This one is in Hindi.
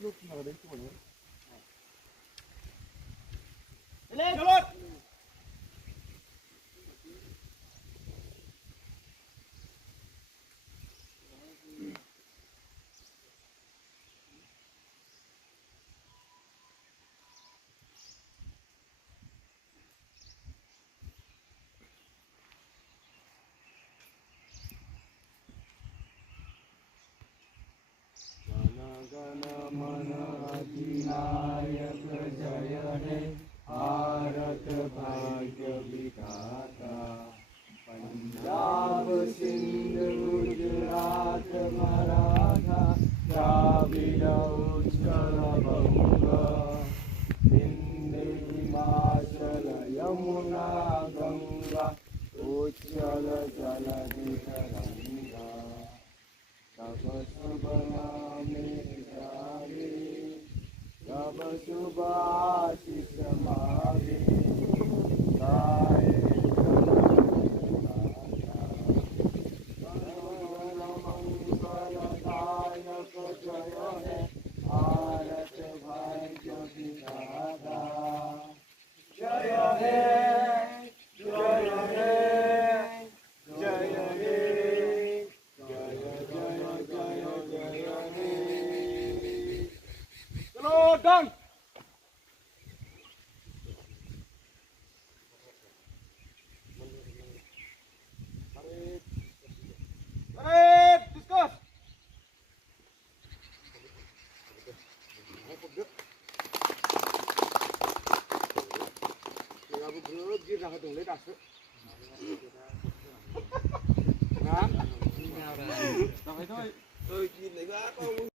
lúc nào đấy chứ nữa. Lên. Cho luôn. अधिनायक जय हे भारत भाग्य विधाता पंजाब सिंध गुजरात मराठा द्राविड़ उत्कल बंग विंध्य हिमाचल यमुना गंगा उच्चल जलधि तरंगा तब शुभ नामे जागे तब शुभ आशीष मागे गाए मंगलदायक जय हे भारत भाग्य विधाता जय हे जय हे जय हे चलो डन। अरे discuss. Aku belum dia dah dong le dah. Nah, sampai tu. Oi, gini lah kau.